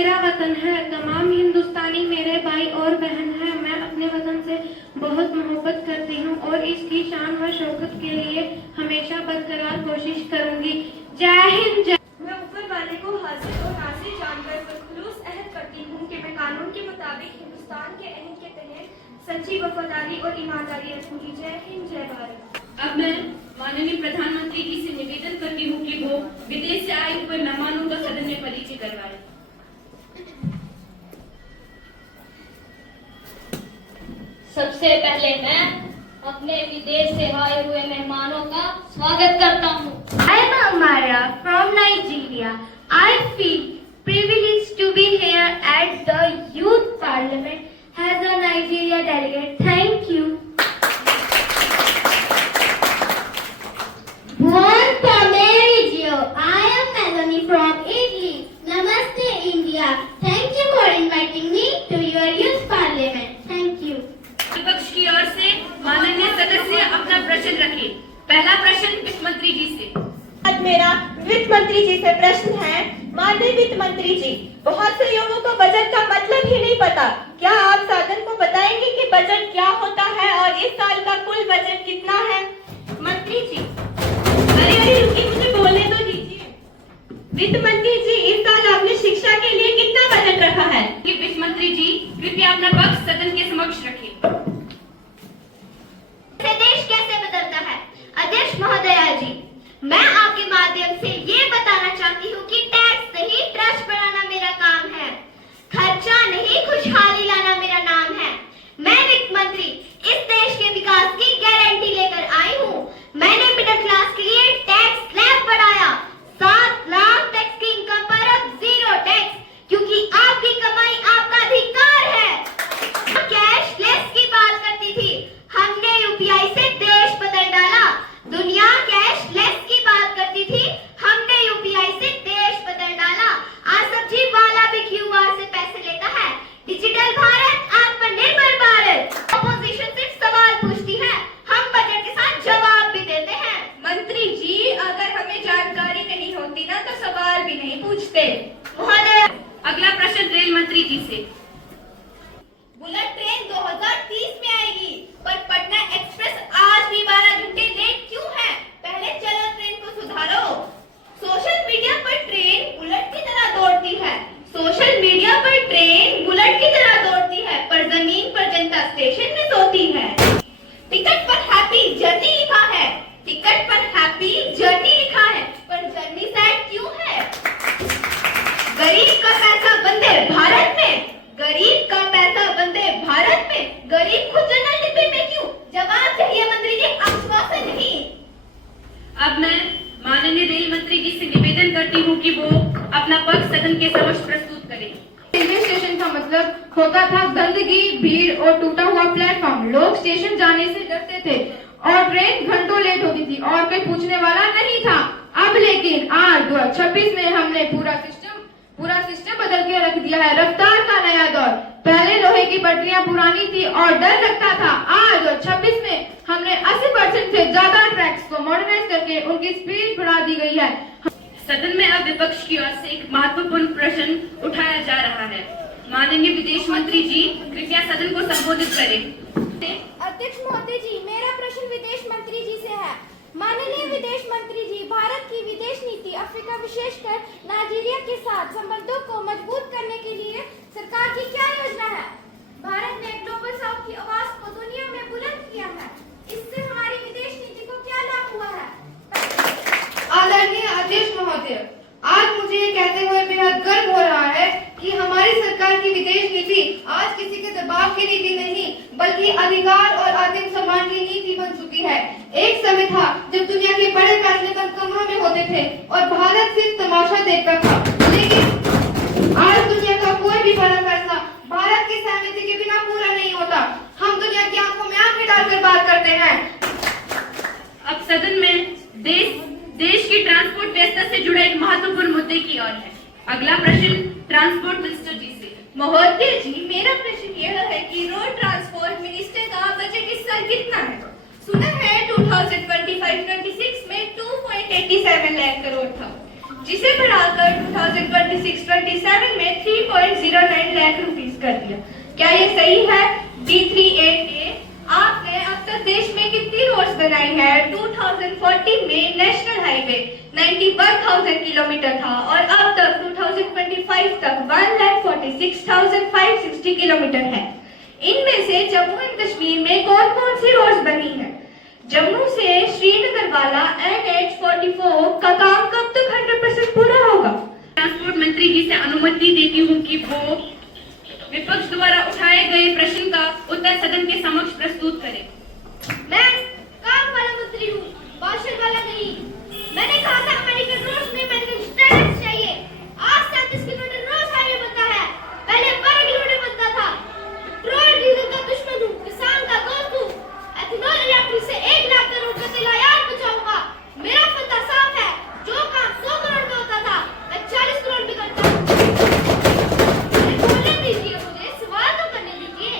मेरा वतन है, तमाम हिंदुस्तानी मेरे भाई और बहन हैं। मैं अपने वतन से बहुत मोहब्बत करती हूँ और इसकी शान व शौकत के लिए हमेशा बरकरार कोशिश करूंगी। जय हिंद। मैं ऊपर वाले को हाजिर और नासिर जानकर खुलूस अहद करती हूँ कि मैं कानून के मुताबिक हिंदुस्तान के अहद के तहत सच्ची वफादारी और ईमानदारी रखूंगी। जय हिंद, जय भारत। अब मैं माननीय प्रधानमंत्री जी से निवेदन करती हूँ कि वो विदेश से आए हुए मेहमानों का सदन में परिचय करवाएं। सबसे पहले मैं अपने विदेश से आए हुए मेहमानों का स्वागत करता हूँ। I am Amara from Nigeria. I feel privileged to be here at the Youth Parliament as a Nigeria delegate. Thank you. Buon pomeriggio. I am Melanie from Italy. Namaste, India. Thank you for inviting me to your Youth Parliament. Thank you. विपक्ष की ओर से माननीय सदस्य अपना प्रश्न रखें। पहला प्रश्न वित्त मंत्री जी से। आज मेरा वित्त मंत्री जी से प्रश्न है। माननीय वित्त मंत्री जी, बहुत से लोगों को बजट का मतलब ही नहीं पता। क्या आप सदन को बताएंगे कि बजट क्या होता है और इस साल का कुल बजट कितना है? मंत्री जी, अरे रुकिए, मुझे बोलने तो दीजिए। वित्त मंत्री जी, इस साल आपने शिक्षा के लिए कितना बजट रखा है? वित्त मंत्री जी कृपया अपना पक्ष सदन के समक्ष रखें। देश कैसे बदलता है? अध्यक्ष महोदया जी, मैं आपके माध्यम से ये बताना चाहती हूँ कि टैक्स नहीं ट्रस्ट बढ़ाना मेरा काम है, खर्चा नहीं खुशहाली लाना मेरा नाम है। मैं वित्त मंत्री इस देश के विकास की गारंटी लेकर आई हूँ। मैंने मिडिल क्लास के लिए टैक्स स्लैब बढ़ाया। 7 लाख टैक्स की इनकम पर अब 0 टैक्स, क्योंकि आपकी कमाई आपका अधिकार है। कैशलेस की बात करती थी, हमने यूपीआई से देश बदल डाला। दुनिया कैशलेस की बात करती थी, हमने यूपीआई से देश बदल डाला। आज सब्जी वाला भी क्यूआर से पैसे लेता है। डिजिटल भारत, आत्मनिर्भर भारत। अपोजिशन सिर्फ सवाल पूछती है, हम बजट के साथ जवाब भी देते हैं। मंत्री जी, अगर हमें जानकारी नहीं होती ना तो सवाल भी नहीं पूछते। महोदय, अगला प्रश्न रेल मंत्री जी से। बुलेट ट्रेन 2030 में आएगी, पर पटना एक्सप्रेस आज भी 12 घंटे लेट क्यों है? पहले चलो ट्रेन को सुधारो। सोशल मीडिया पर ट्रेन बुलेट की तरह दौड़ती है। सोशल मीडिया पर ट्रेन बुलेट की तरह दौड़ती है, पर जमीन पर जनता स्टेशन में सोती है। टिकट पर हैप्पी जर्नी लिखा है, टिकट पर हैप्पी जर्नी लिखा है, पर जर्नी सैड क्यों है? गरीब का पैसा बंदे भारत में, गरीब का पैसा बंदे भारत में, गरीब को जनरल डिब्बे में क्यों? जवाब चाहिए मंत्री जी, आश्वासन नहीं। अब मैं माननीय रेल मंत्री जी से निवेदन करती हूँ कि वो अपना पक्ष सदन के समक्ष प्रस्तुत करें। रेलवे स्टेशन का मतलब होता था गंदगी, भीड़ और टूटा हुआ प्लेटफॉर्म। लोग स्टेशन जाने से डरते थे और ट्रेन घंटों लेट होती थी और कोई पूछने वाला नहीं था। अब लेकिन आज 2026 में हमने पूरा सिस्टम बदल के रख दिया है। रफ्तार का नया दौर। पहले लोहे की पटरियां पुरानी थी और डर लगता था। आज 2026 में हमने 80% से ज्यादा ट्रैक्स को मॉडर्नाइज करके उनकी स्पीड बढ़ा दी गई है। सदन में अब विपक्ष की ओर से एक महत्वपूर्ण प्रश्न उठाया जा रहा है। माननीय विदेश मंत्री जी कृपया सदन को संबोधित करें। अध्यक्ष महोदय जी, मेरा प्रश्न विदेश मंत्री जी से है। माननीय विदेश मंत्री जी, भारत की विदेश नीति अफ्रीका विशेषकर नाइजीरिया के साथ संबंधों को मजबूत करने के लिए सरकार की क्या योजना है? भारत ने ग्लोबल साउथ की आवाज को दुनिया में बुलंद किया है। इससे हमारी विदेश नीति को क्या लाभ हुआ है? आदरणीय अध्यक्ष महोदय, आज मुझे ये कहते हुए बेहद गर्व हो रहा है कि हमारी सरकार की विदेश नीति आज किसी के दबाव की नीति नहीं बल्कि अधिकार और आत्म सम्मान की नीति बन चुकी है। एक समय था जब दुनिया के बड़े फैसले बंद कमरों में होते थे और भारत सिर्फ तमाशा देखता था, लेकिन आज दुनिया का कोई भी बड़ा फैसला भारत की सहमति के बिना पूरा नहीं होता। हम दुनिया की आंखों में आंखें डालकर बात करते हैं। अब सदन में देश की ट्रांसपोर्ट व्यवस्था से जुड़े एक महत्वपूर्ण मुद्दे की ओर है। अगला प्रश्न ट्रांसपोर्ट मिनिस्टर जी से। महोदय जी, मेरा प्रश्न यह है कि रोड ट्रांसपोर्ट मिनिस्टर का बजट इस साल कितना है? सुना है 2025-26 में 2.87 लाख करोड़ था। जिसे बढ़ाकर 2026-27 में 3.09 लाख रुपीस कर दिया। क्या ये सही है? D3A आपने अब तक देश में कितनी रोड्स बनाई है? 2014 में नेशनल हाईवे 91,000 किलोमीटर था और अब तक 2025 तक 1,46,560 किलोमीटर है। इनमें से जम्मू एंड कश्मीर में कौन कौन सी रोड्स बनी है? जम्मू से श्रीनगर वाला NH44 का काम कब तक 100% पूरा होगा? ट्रांसपोर्ट मंत्री जी से अनुमति देती हूँ कि वो विपक्ष द्वारा उठाए गए प्रश्न का उत्तर सदन के समक्ष प्रस्तुत करें। मैं काम वाला मंत्री हूँ, भाषण वाला नहीं। मैंने कहा था अमेरिकन रोड्स में मैंने स्टैंडर्ड्स चाहिए। आज 37 किलोमीटर रोज हाईवे बनता है, पहले 12 किलोमीटर बनता था। पेट्रोल डीजल का दुश्मन हूँ, किसान का दोस्त हूँ। एथेनॉल इलेक्ट्रिक से 1 लाख करोड़ का तेल आयात बचाऊंगा। मेरा फंदा साफ है, जो काम 100 करोड़ में होता था मैं 40 करोड़ में करता हूँ। बोलने दीजिए, मुझे सवाल तो करने दीजिए।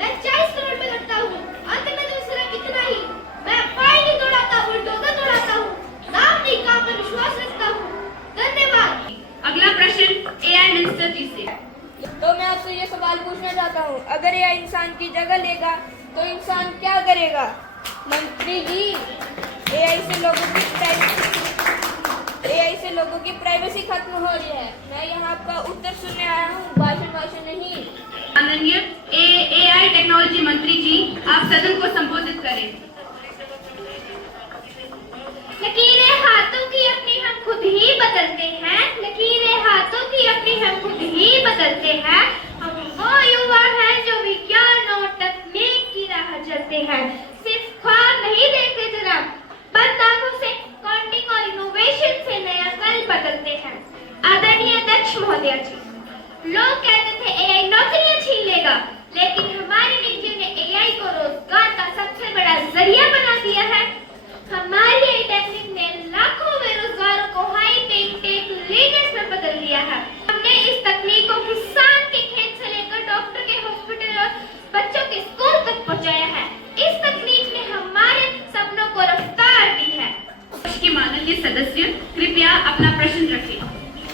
मैं 40 करोड़ में करता हूँ, अंत में तो सिर्फ इतना ही। मैं फाइल नहीं तोड़ाता, बुलडोजर तोड़ाता हूँ। नाम नहीं, काम पर विश्वास रखता हूँ। धन्यवाद। अगला प्रश्न AI मिनिस्टर जी से। तो मैं आपसे ये सवाल पूछना चाहता हूँ, अगर यह इंसान की जगह लेगा तो इंसान क्या करेगा? मंत्री जी, AI से लोगों की प्राइवेसी खत्म हो रही है। मैं यहाँ आपका उत्तर सुनने आया हूँ, भाषण नहीं। माननीय AI टेक्नोलॉजी मंत्री जी, आप सदन को संबोधित करें। लकीरें हाथों की अपनी हम खुद ही बदलते हैं। लकीरें हाथों की अपनी हम खुद ही बदलते हैं। हम वो युवा हैं जो विज्ञान और तकनीक की राह चलते हैं। सिर्फ ख्वाब नहीं देखते जनाब, बंद आंखों से काउंटिंग और इनोवेशन से नया कल बदलते हैं। आदरणीय अध्यक्ष महोदय जी, लोग कहते थे AI नौकरियां छीन लेगा, लेकिन हमारी नीतियों ने AI को रोजगार का सबसे बड़ा जरिया बना दिया है। हमारी AI टेक्निक ने लाखों बेरोजगारों को हाई पेइंग टेक लीडर्स में बदल दिया है। हमने इस तकनीक को किसान के खेत से लेकर डॉक्टर के हॉस्पिटल और बच्चों के स्कूल तक पहुंचाया है। इस तकनीक ने हमारे सपनों को रफ्तार दी है। के माननीय सदस्य कृपया अपना प्रश्न रखें।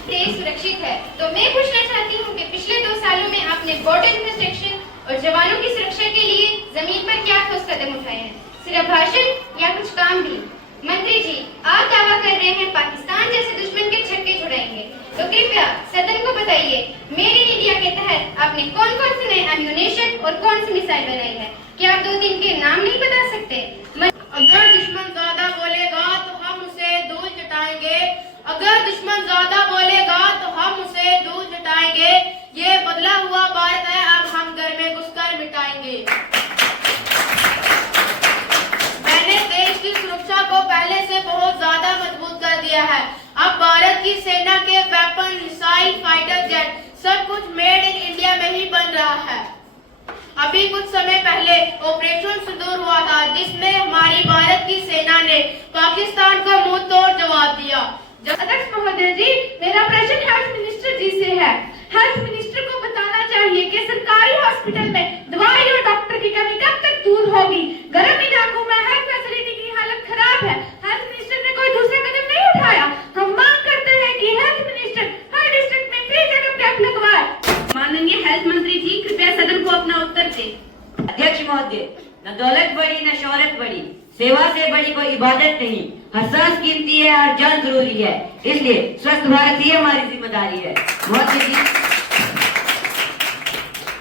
देश सुरक्षित है, तो मैं पूछना चाहती हूँ कि पिछले 2 सालों में आपने बॉर्डर इंफ्रास्ट्रक्चर और जवानों की सुरक्षा के लिए जमीन पर क्या ठोस कदम उठाए हैं? सिर्फ भाषण या कुछ काम भी? मंत्री जी, आप दावा कर रहे हैं पाकिस्तान जैसे दुश्मन के छक्के छुड़ाएंगे, तो कृपया सदन को बताइए, मेड इन इंडिया के तहत आपने कौन कौन से नए एम्यूनेशन और कौन सी मिसाइल बनाई है? क्या आप 2-3 के नाम नहीं बता सकते? अगर दुश्मन ज्यादा बोलेगा तो हम उसे धूल चटाएंगे। अगर दुश्मन ज्यादा बोलेगा तो हम उसे धूल चटाएंगे। ये बदला हुआ भारत है, अब हम घर में घुसकर मिटाएंगे। मैंने देश की सुरक्षा को पहले से बहुत ज्यादा मजबूत कर दिया है। अब भारत की सेना के वेपन, मिसाइल, फाइटर जेट सब कुछ मेड इन इंडिया में ही बन रहा है। अभी कुछ समय पहले ऑपरेशन सिंदूर हुआ था, जिसमें हमारी भारत की सेना ने पाकिस्तान को मुंह तोड़ जवाब दिया। अध्यक्ष महोदय जी, मेरा प्रश्न हेल्थ मिनिस्टर जी से है। हेल्थ मिनिस्टर को बताना चाहिए कि सरकारी हॉस्पिटल में दवाई और डॉक्टर की कमी कब तक दूर होगी। गर्म इलाकों में हेल्थ फैसिलिटी की हालत खराब है। हेल्थ मिनिस्टर ने कोई दूसरा कदम नहीं उठाया। हम मांग करते हैं कि हेल्थ मिनिस्टर हर डिस्ट्रिक्ट में फ्री चेकअप कैंप लगवाए। माननीय हेल्थ मंत्री जी, कृपया सदन को अपना उत्तर दें। अध्यक्ष महोदय, न दौलत बड़ी न शोहरत बड़ी, सेवा से बड़ी कोई इबादत नहीं। हर सांस कीमती है, हर जान जरूरी है, इसलिए स्वस्थ भारत ही हमारी जिम्मेदारी है।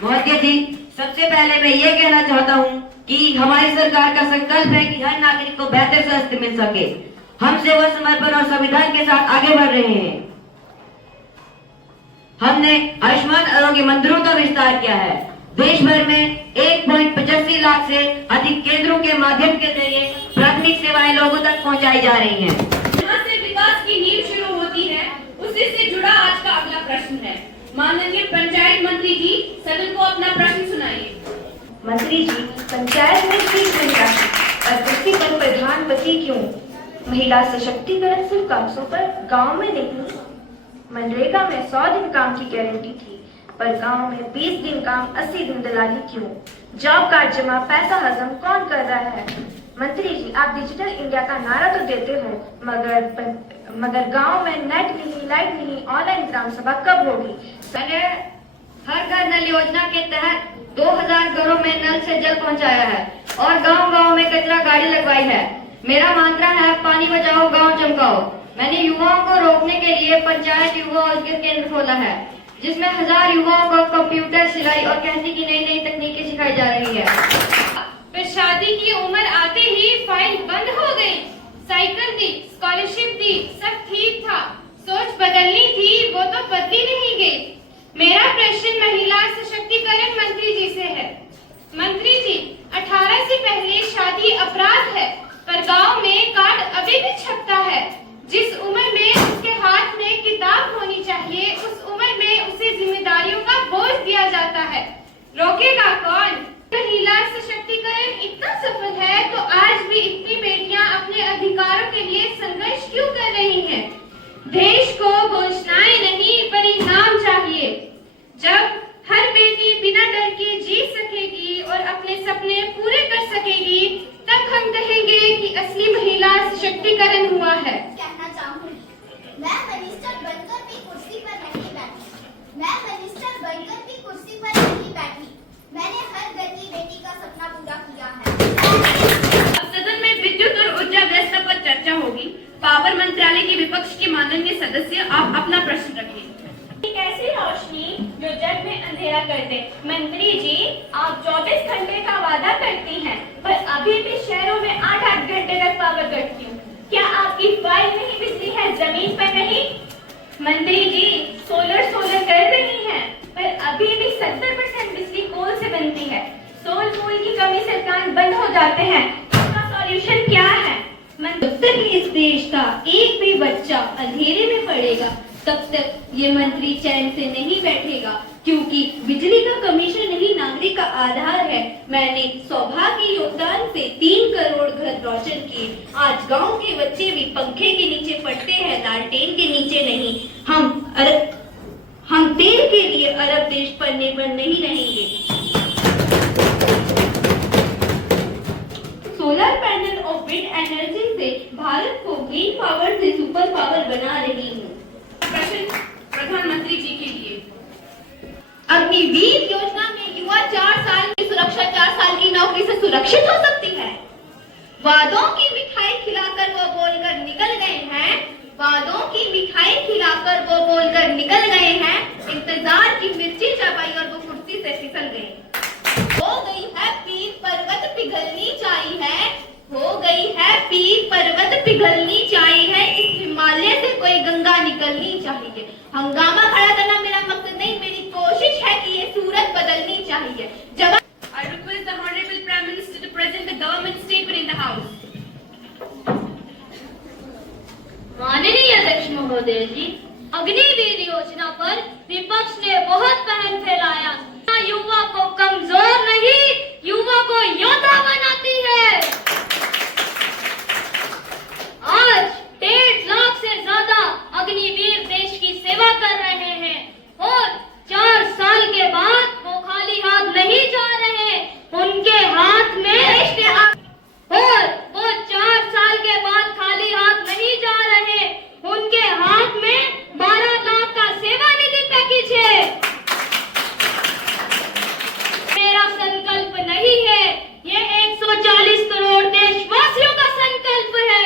महोदय जी, सबसे पहले मैं ये कहना चाहता हूँ कि हमारी सरकार का संकल्प है कि हर नागरिक को बेहतर स्वास्थ्य मिल सके। हम सेवा समर्पण और संविधान के साथ आगे बढ़ रहे हैं। हमने आयुष्मान आरोग्य मंदिरों का विस्तार किया है। देश भर में 1.85 लाख से अधिक केंद्रों के माध्यम के जरिए प्राथमिक सेवाएं लोगों तक पहुंचाई जा रही हैं। जहाँ से विकास की नींव शुरू होती है, उसी से जुड़ा आज का अगला प्रश्न है। माननीय पंचायत मंत्री जी, सदन को अपना प्रश्न सुनाइए। मंत्री जी, पंचायत में सीट मिल राशि और व्यक्ति पर प्रधानमंत्री क्यों? महिला सशक्तिकरण सिर्फ कागजों पर, गांव में नहीं। मनरेगा में 100 दिन काम की गारंटी थी, पर गांव में 20 दिन काम, 80 दिन दलाली क्यों? जॉब कार्ड जमा, पैसा हजम कौन कर रहा है? मंत्री जी, आप डिजिटल इंडिया का नारा तो देते हो, मगर मगर गांव में नेट नहीं, लाइट नहीं, ऑनलाइन ग्राम सभा कब होगी? मैंने हर घर नल योजना के तहत 2000 घरों में नल से जल पहुंचाया है और गांव-गांव में कचरा गाड़ी लगवाई है। मेरा मंत्र है पानी बचाओ गांव चमकाओ। मैंने युवाओं को रोकने के लिए पंचायत युवा रोजगार केंद्र खोला है, जिसमें 1000 युवाओं को कंप्यूटर, सिलाई और कहने की नई तकनीकें सिखाई जा रही है। फिर शादी की उम्र आते ही फाइल बंद हो गई। साइकिल दी, स्कॉलरशिप दी, सब ठीक था। सोच बदलनी थी, वो तो बदली नहीं गई। मेरा प्रश्न महिला सशक्तिकरण मंत्री जी से है। मंत्री जी, 18 से पहले शादी अपराध है, पर गांव में कार्ड अभी भी छपता है। जिस उम्र में उसके हाथ में किताब होनी चाहिए, उस उम्र में उसे जिम्मेदारियों का बोझ दिया जाता है। रोकेगा कौन? महिला सशक्तिकरण इतना सफल है तो आज भी इतनी बेटियां अपने अधिकारों के लिए संघर्ष क्यों कर रही हैं? देश को घोषणाएं नहीं, परिणाम चाहिए। जब हर बेटी बिना डर के जी सकेगी और अपने सपने पूरे कर सकेगी, तब हम कहेंगे कि असली महिला सशक्तिकरण हुआ है। कहना चाहूंगी, मैं मिनिस्टर बनकर भी कुर्सी पर नहीं बैठी। मैं मिनिस्टर बनकर भी कुर्सी पर नहीं बैठी। मैंने हर घर की बेटी का सपना पूरा किया है। अब सदन में विद्युत और ऊर्जा व्यवस्था पर चर्चा होगी। पावर मंत्रालय के विपक्ष के माननीय सदस्य, आप अपना प्रश्न रखें। कैसी रोशनी जो जग में अंधेरा कर दे। मंत्री जी, आप 24 घंटे का वादा करती हैं, पर अभी भी शहरों में 8-8 घंटे तक पावर कटती है। क्या आपकी फाइल में ही बिजली है, जमीन पर नहीं? मंत्री जी, सोलर कर रही हैं, पर अभी भी 70% बिजली कोल से बनती है। कोल की कमी से प्लांट बंद हो जाते हैं। इसका सॉल्यूशन क्या है? जब तक इस देश का एक भी बच्चा अंधेरे में पड़ेगा, तब तक ये मंत्री चैन से नहीं बैठेगा, क्योंकि बिजली का कमीशन ही नागरिक का आधार है। मैंने सौभाग्य योगदान से 3 करोड़ घर रोशन किए। आज गांव के बच्चे भी पंखे के नीचे पड़ते हैं, लालटेन के नीचे नहीं। हम तेल के लिए अरब देश पर निर्भर नहीं रहेंगे। सोलर पैनल और विंड एनर्जी से भारत को ग्रीन पावर से सुपर पावर बना रही हूँ। प्रश्न प्रधानमंत्री जी के लिए। अग्निवीर योजना में युवा 4 साल की सुरक्षा, 4 साल की नौकरी से सुरक्षित हो सकती है। वादों की मिठाई खिलाकर वो बोलकर निकल गए हैं। वादों की मिठाई खिलाकर वो बोलकर निकल गए हैं। इंतजार की मिर्ची चबाई और वो कुर्सी से फिसल गए। हो गई है पीर पर्वत पिघलनी चाहिए। हो गई है पीर पर्वत पिघलनी चाहिए। इस हिमालय से कोई गंगा निकलनी चाहिए। हंगामा खड़ा करना मेरा मकसद नहीं, मेरी कोशिश है कि ये सूरत बदलनी चाहिए। जब I request the Honorable Prime Minister to present the government statement in the House. माननीय अध्यक्ष महोदय जी, अग्निवीर योजना पर विपक्ष ने बहुत बहस फैलाया। युवा को कमजोर नहीं, युवा को योद्धा बनाती है। आज 1.5 लाख से ज्यादा अग्निवीर देश की सेवा कर रहे हैं और 4 साल के बाद वो खाली हाथ नहीं जा रहे। उनके हाथ में और वो 4 साल के बाद खाली हाथ नहीं जा रहे। उनके हाथ में 12 लाख का सेवा निधि पैकेज है। मेरा संकल्प नहीं है, ये 140 करोड़ देशवासियों का संकल्प है।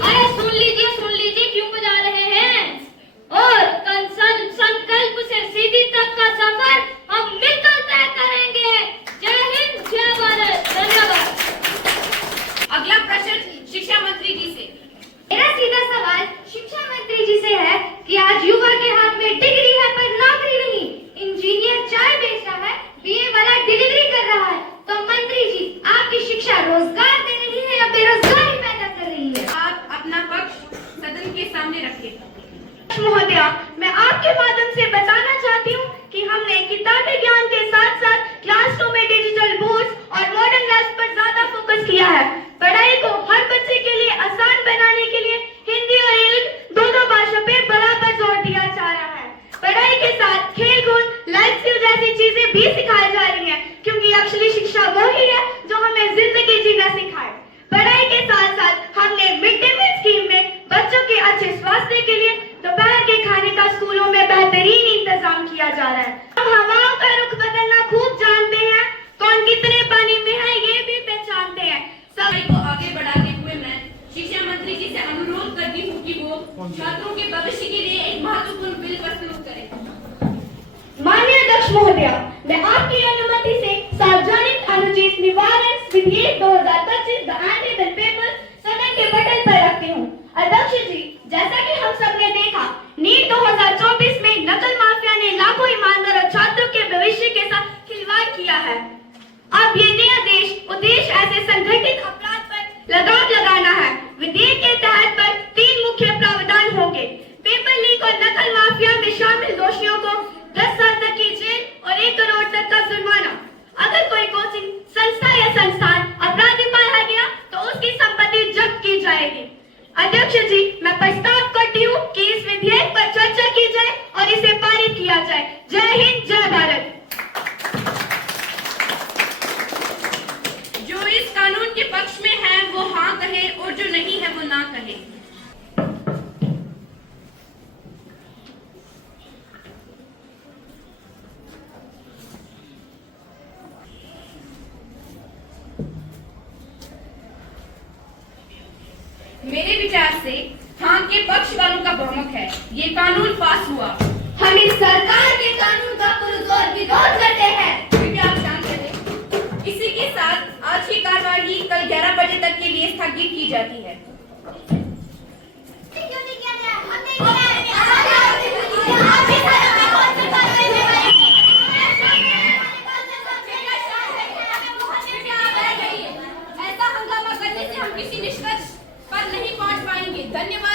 अरे सुन लीजिए क्यों बजा रहे हैं? और संकल्प से सीधी तक का सफर हम मिलकर तय करेंगे। जय हिंद, जय भारत, धन्यवाद। अगला प्रश्न शिक्षा मंत्री जी से। मेरा सीधा सवाल शिक्षा मंत्री जी से है कि आज युवा के हाथ में डिग्री है पर नौकरी नहीं। इंजीनियर चाय बेच रहा है, बीए वाला डिलीवरी कर रहा है। तो मंत्री जी, आपकी शिक्षा रोजगार दे रही है या बेरोजगारी पैदा कर रही है? आप अपना पक्ष सदन के सामने रखें। महोदया, मैं आपके माध्यम से बताना चाहती हूँ कि हमने किताबी ज्ञान के साथ साथ क्लासरूम में डिजिटल बोर्ड्स और मॉडर्न लैब्स पर ज्यादा फोकस किया है। पढ़ाई को हर बच्चे के लिए आसान बनाने के लिए हिंदी और इंग्लिश दोनों भाषा पे बराबर जोर दिया जा रहा है। पढ़ाई के साथ खेल कूद, लाइफ स्किल जैसी चीजें भी सिखाई जा रही हैं, क्योंकि असली शिक्षा वो ही है जो हमें जिंदगी जीना सिखाए। पढ़ाई के साथ साथ हमने मिड स्वास्थ्य के लिए दोपहर के खाने का स्कूलों में बेहतरीन इंतजाम किया जा रहा है। हम हवाओं का रुख बदलना खूब जानते हैं, कौन कितने पानी में है ये भी पहचानते हैं। सभी को आगे बढ़ाते हुए मैं शिक्षा मंत्री जी से अनुरोध करती हूँ कि वो छात्रों के भविष्य के लिए एक महत्वपूर्ण बिल प्रस्तुत करें। माननीय अध्यक्ष महोदय, मैं आपकी अनुमति से सार्वजनिक अनुचित निवारण विधेयक 2025 द एंटी पेपर सदन के पटल पर रखती हूँ। अध्यक्ष जी, जैसा कि हम सब ने देखा, नीट 2024 में नकल माफिया ने लाखों ईमानदार छात्रों के भविष्य के साथ खिलवाड़ किया है। अब ये नया उद्देश्य ऐसे संगठित अपराध पर लगाम लगाना है। विधेयक के तहत पर 3 मुख्य प्रावधान होंगे। पेपर लीक और नकल माफिया में शामिल दोषियों को 10 साल तक की जेल और 1 करोड़ तक का जुर्माना। अगर कोई कोचिंग संस्था या संस्थान अपराधी पाया गया तो उसकी संपत्ति जब्त की जाएगी। अध्यक्ष जी, मैं प्रस्ताव करती हूँ कि इस विधेयक पर चर्चा की जाए और इसे पारित किया जाए। जय हिंद, जय भारत। जो इस कानून के पक्ष में है वो हाँ कहे और जो नहीं है वो ना कहे। मेरे विचार से हाँ के पक्ष वालों का बहुमत है। ये कानून पास हुआ। हम इस सरकार के कानून का पुरजोर विरोध करते हैं। कृपया आप शांत रहें। इसी के साथ आज की कार्यवाही कल 11 बजे तक के लिए स्थगित की जाती है। ऐसा हंगामा करने से हम किसी निष्कर्ष पर नहीं पहुंच पाएंगे। धन्यवाद।